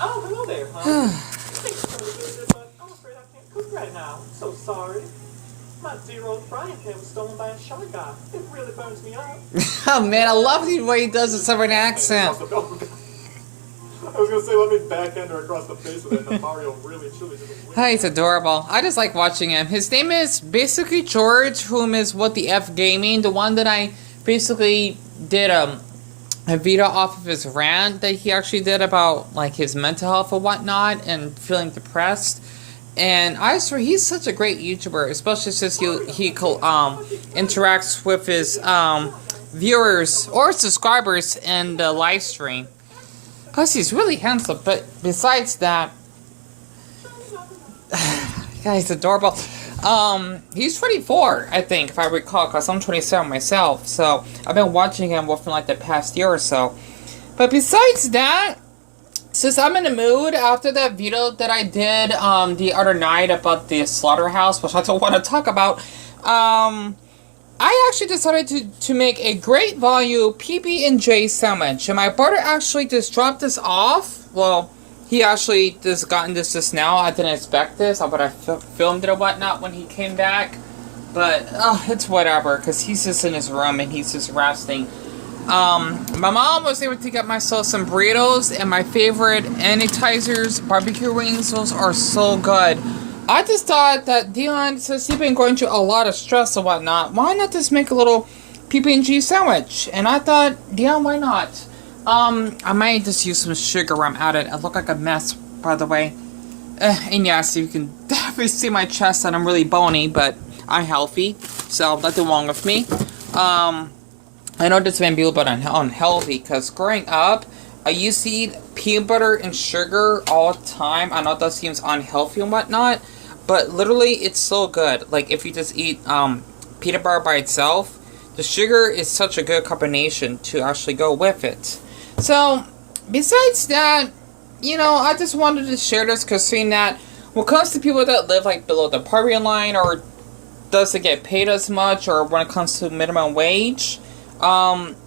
Oh, hello there, huh? Thanks for coming to visit, but I'm afraid I can't cook right now. I'm so sorry. My dear-old frying pan was stolen by a shy guy. It really burns me up. Oh man, I love the way he does a southern accent. I was gonna say, let me backhand her across the face of it, and Mario really truly did it. Hi, he's adorable. I just like watching him. His name is basically George, whom is What the F Gaming, the one that I basically did a video off of his rant that he actually did about like his mental health and whatnot and feeling depressed. And I swear he's such a great YouTuber, especially since he interacts with his viewers or subscribers in the live stream. Plus, he's really handsome. But besides that, yeah, he's adorable. He's 24, I think, if I recall, because I'm 27 myself. So I've been watching him within like the past year or so. But besides that, since I'm in the mood after that video that I did the other night about the slaughterhouse, which I don't want to talk about, I actually decided to make a great value PB&J sandwich. And my brother actually just dropped this off. Well, he actually just gotten this just now. I didn't expect this, but I filmed it or whatnot when he came back. But, it's whatever, because he's just in his room and he's just resting. My mom was able to get myself some burritos and my favorite appetizers, barbecue wings. Those are so good. I just thought that Deon, since he's been going through a lot of stress and whatnot, why not just make a little PB&J sandwich? And I thought, Deon, why not? I might just use some sugar where I'm at it. I look like a mess, by the way. And yes, you can definitely see my chest and I'm really bony, but I'm healthy, so nothing wrong with me. I know this may be a little bit unhealthy, because growing up, I used to eat peanut butter and sugar all the time. I know that seems unhealthy and whatnot, but literally, it's so good. Like, if you just eat peanut butter by itself, the sugar is such a good combination to actually go with it. So, besides that, you know, I just wanted to share this, because seeing that when it comes to people that live, like, below the poverty line, or doesn't get paid as much, or when it comes to minimum wage,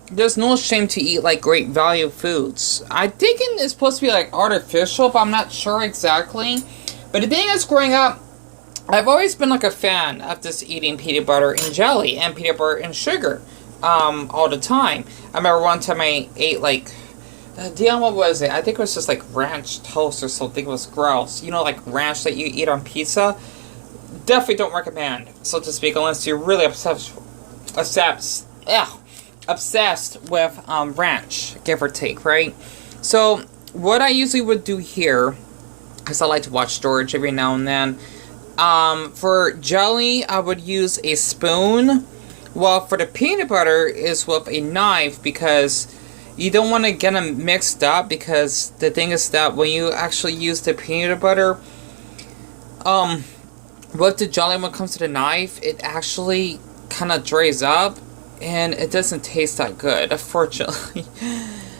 there's no shame to eat, like, great value foods. I think it's supposed to be, like, artificial, but I'm not sure exactly. But the thing is, growing up, I've always been, like, a fan of just eating peanut butter and jelly and peanut butter and sugar, all the time. I remember one time I ate, like, Deon, what was it? I think it was just, like, ranch toast or something. It was gross. You know, like, ranch that you eat on pizza? Definitely don't recommend, so to speak, unless you're really obsessed with ranch, give or take, right? So what I usually would do here, because I like to watch storage every now and then, for jelly I would use a spoon, while for the peanut butter is with a knife, because you don't want to get them mixed up, because the thing is that when you actually use the peanut butter with the jelly, when it comes to the knife, it actually kind of drays up and it doesn't taste that good, unfortunately.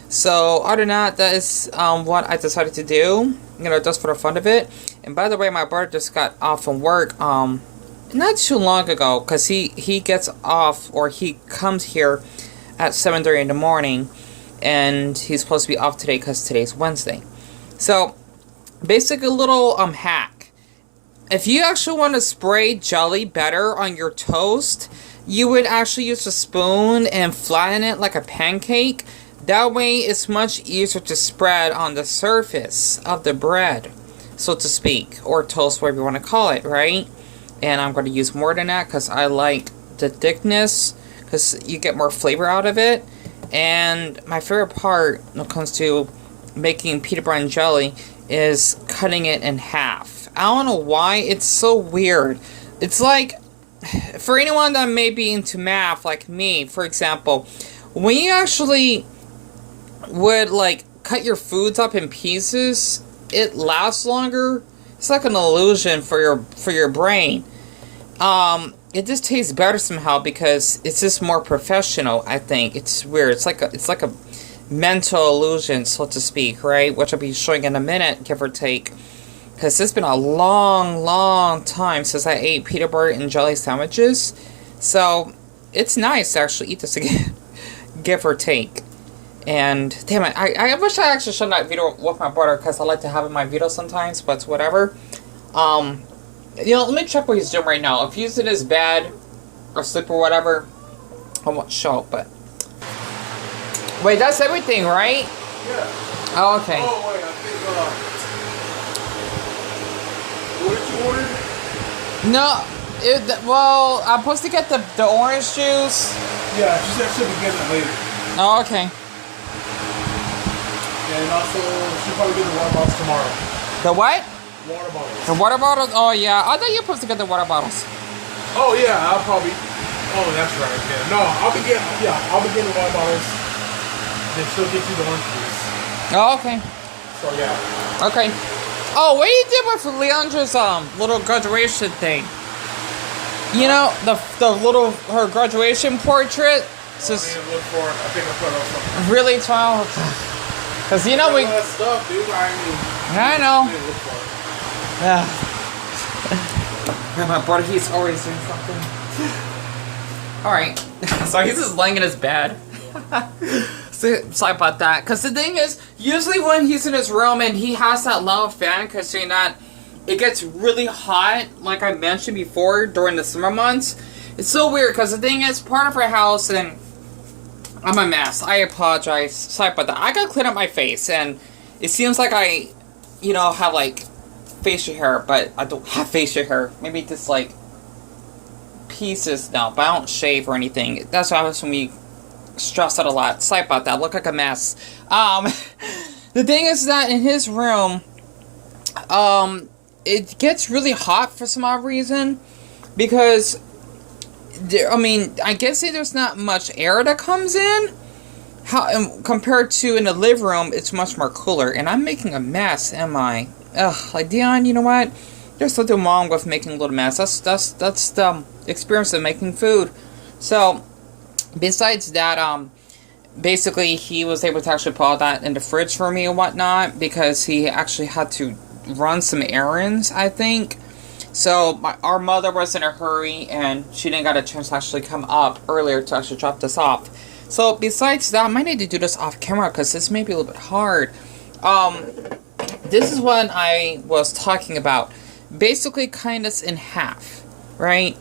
So other than that, that is what I decided to do, you know, just for the fun of it. And by the way, my brother just got off from work not too long ago, because he gets off, or he comes here at 7:30 in the morning, and he's supposed to be off today because today's Wednesday. So basically, a little hack. If you actually want to spray jelly better on your toast, you would actually use a spoon and flatten it like a pancake. That way, it's much easier to spread on the surface of the bread, so to speak, or toast, whatever you want to call it, right? And I'm going to use more than that because I like the thickness, because you get more flavor out of it. And my favorite part when it comes to making peanut butter and jelly is cutting it in half. I don't know why, it's so weird. It's like, for anyone that may be into math, like me, for example, when you actually would, like, cut your foods up in pieces, it lasts longer. It's like an illusion for your brain. It just tastes better somehow, because it's just more professional, I think. It's weird. It's like a mental illusion, so to speak, right? Which I'll be showing in a minute, give or take. Because it's been a long, long time since I ate peanut butter and jelly sandwiches. So, it's nice to actually eat this again, give or take. And damn it, I wish I actually showed that video with my brother because I like to have it in my video sometimes, but whatever. You know, let me check what he's doing right now. If he's in his bed or sleep or whatever, I won't show it, but... Wait, that's everything, right? Yeah. Oh, okay. Oh, wait, I think, what did you order? No, well, I'm supposed to get the orange juice. Yeah, she said she'll be getting it later. Oh, okay. And also, she'll probably get the water bottles tomorrow. The what? Water bottles. The water bottles? Oh, yeah. I thought you were supposed to get the water bottles. Oh, yeah, I'll probably... Oh, that's right, yeah. No, I'll be getting the water bottles. Then she'll get you the orange juice. Oh, okay. So, yeah. Okay. Oh, what you did with Leandra's little graduation thing? You know, the little, her graduation portrait? It's just... I didn't look for it. I think I put it on something. Really, child? Because, you know, we... All that stuff, dude. I know. I didn't look for it. Yeah. My brother, he's always doing something. Alright. So he's just laying in his bed. Sorry about that. Because the thing is, usually when he's in his room and he has that loud fan, considering that it gets really hot, like I mentioned before, during the summer months. It's so weird, because the thing is, part of our house, and I'm a mess. I apologize. Sorry about that. I gotta clean up my face, and it seems like I, you know, have, like, facial hair, but I don't have facial hair. Maybe just, like, pieces now, but I don't shave or anything. That's what happens when we stress out a lot. Sorry about that. I look like a mess. The thing is that in his room, it gets really hot for some odd reason, because I mean, I guess there's not much air that comes in. Compared to in the living room, it's much more cooler. And I'm making a mess, am I? Ugh, like, Deon, you know what? There's something wrong with making a little mess. That's the experience of making food. So, besides that, basically, he was able to actually put all that in the fridge for me and whatnot, because he actually had to run some errands, I think. So, our mother was in a hurry, and she didn't get a chance to actually come up earlier to actually drop this off. So, besides that, I might need to do this off camera, because this may be a little bit hard. This is what I was talking about. Basically, kind of in half, right?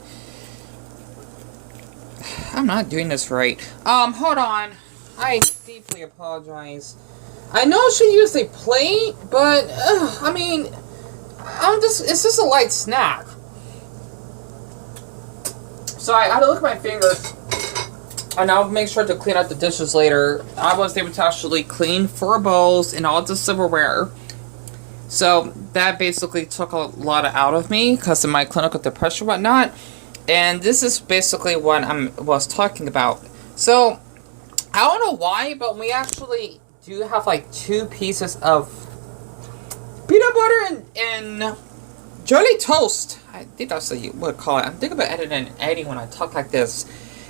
I'm not doing this right. Hold on. I deeply apologize. I know I should use a plate, but, I mean... it's just a light snack. So I had to look at my fingers, and I'll make sure to clean out the dishes later. I was able to actually clean 4 bowls and all the silverware. So that basically took a lot out of me because of my clinical depression and whatnot. And this is basically what I was talking about. So I don't know why, but we actually do have like 2 pieces of peanut butter and jelly toast. I think that's what you would call it. I'm thinking about editing when I talk like this.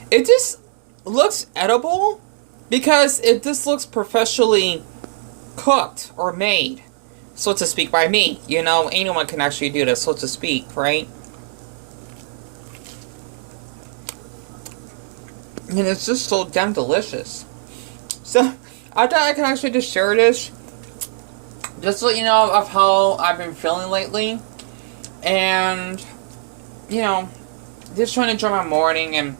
It just looks edible because it just looks professionally cooked or made, so to speak, by me. You know, anyone can actually do this, so to speak, right? And it's just so damn delicious. So, I thought I could actually just share this, just to let you know of how I've been feeling lately. And, you know, just trying to enjoy my morning and,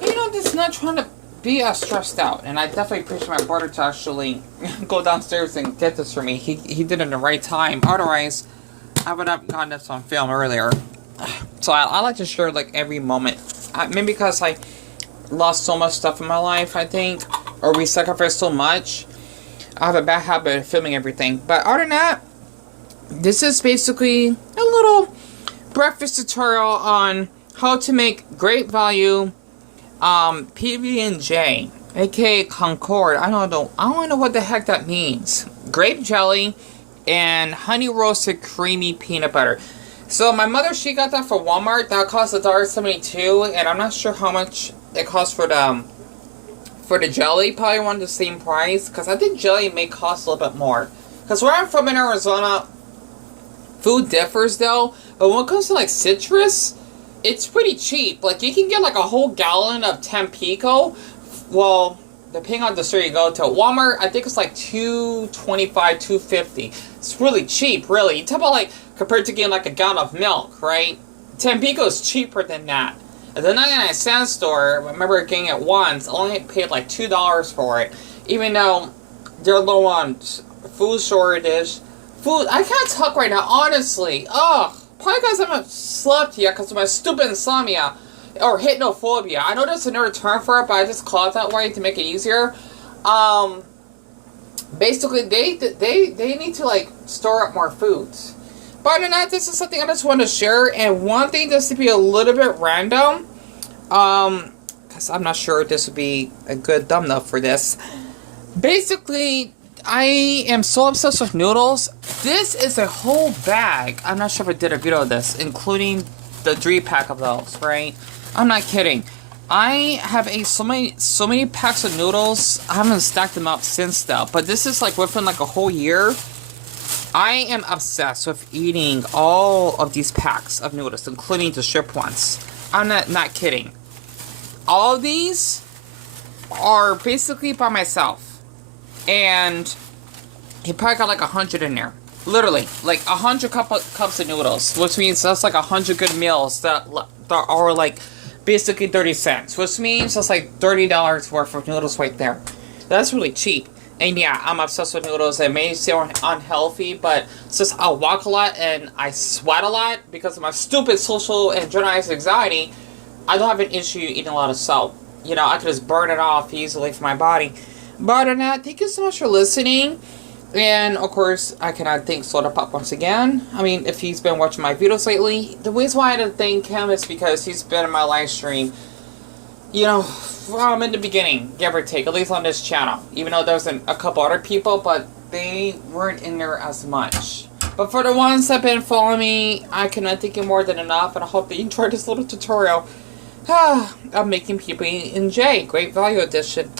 you know, just not trying to be as stressed out. And I definitely appreciate my brother to actually go downstairs and get this for me. He did it in the right time. Otherwise, I would have gotten this on film earlier. So I like to share, like, every moment. Maybe because I lost so much stuff in my life, I think. Or we sacrificed so much. I have a bad habit of filming everything. But other than that, this is basically a little breakfast tutorial on how to make great value PB&J, aka Concord. I don't know what the heck that means. Grape jelly and honey roasted creamy peanut butter. So my mother, she got that for Walmart. That cost $1.72, and I'm not sure how much it costs for the jelly. Probably around the same price, because I think jelly may cost a little bit more. Because where I'm from in Arizona, food differs though, but when it comes to like citrus, it's pretty cheap. Like you can get like a whole gallon of Tampico, well, depending on the store you go to. Walmart, I think it's like $2.25, $2.50. It's really cheap, really. You talk about like compared to getting like a gallon of milk, right? Tampico is cheaper than that. At the 99-cent store, I remember getting it once. I only paid like $2 for it, even though they're low on food shortage. Food, I can't talk right now, honestly. Ugh, probably because I haven't slept yet because of my stupid insomnia. Or hypnophobia. I know there's another term for it, but I just call it that way to make it easier. Basically, they need to, like, store up more foods. But other than that, this is something I just want to share. And one thing just to be a little bit random, because I'm not sure if this would be a good thumbnail for this. Basically, I am so obsessed with noodles. This is a whole bag. I'm not sure if I did a video of this, including the 3-pack of those, right? I'm not kidding. I have so many packs of noodles. I haven't stacked them up since though, but this is like within like a whole year. I am obsessed with eating all of these packs of noodles, including the strip ones. I'm not kidding. All of these are basically by myself, and he probably got like 100 in there. Literally, like 100 cups of noodles, which means that's like 100 good meals that are like basically 30 cents, which means that's like $30 worth of noodles right there. That's really cheap. And yeah, I'm obsessed with noodles. It may seem unhealthy, but it's just I walk a lot and I sweat a lot because of my stupid social and generalized anxiety. I don't have an issue eating a lot of salt. You know, I could just burn it off easily from my body. But other than that, thank you so much for listening. And, of course, I cannot thank Soda Pop once again. I mean, if he's been watching my videos lately, the reason why I didn't thank him is because he's been in my live stream, you know, from in the beginning, give or take, at least on this channel. Even though there's a couple other people, but they weren't in there as much. But for the ones that have been following me, I cannot thank you more than enough, and I hope that you enjoyed this little tutorial of making PB&J, Great Value Edition.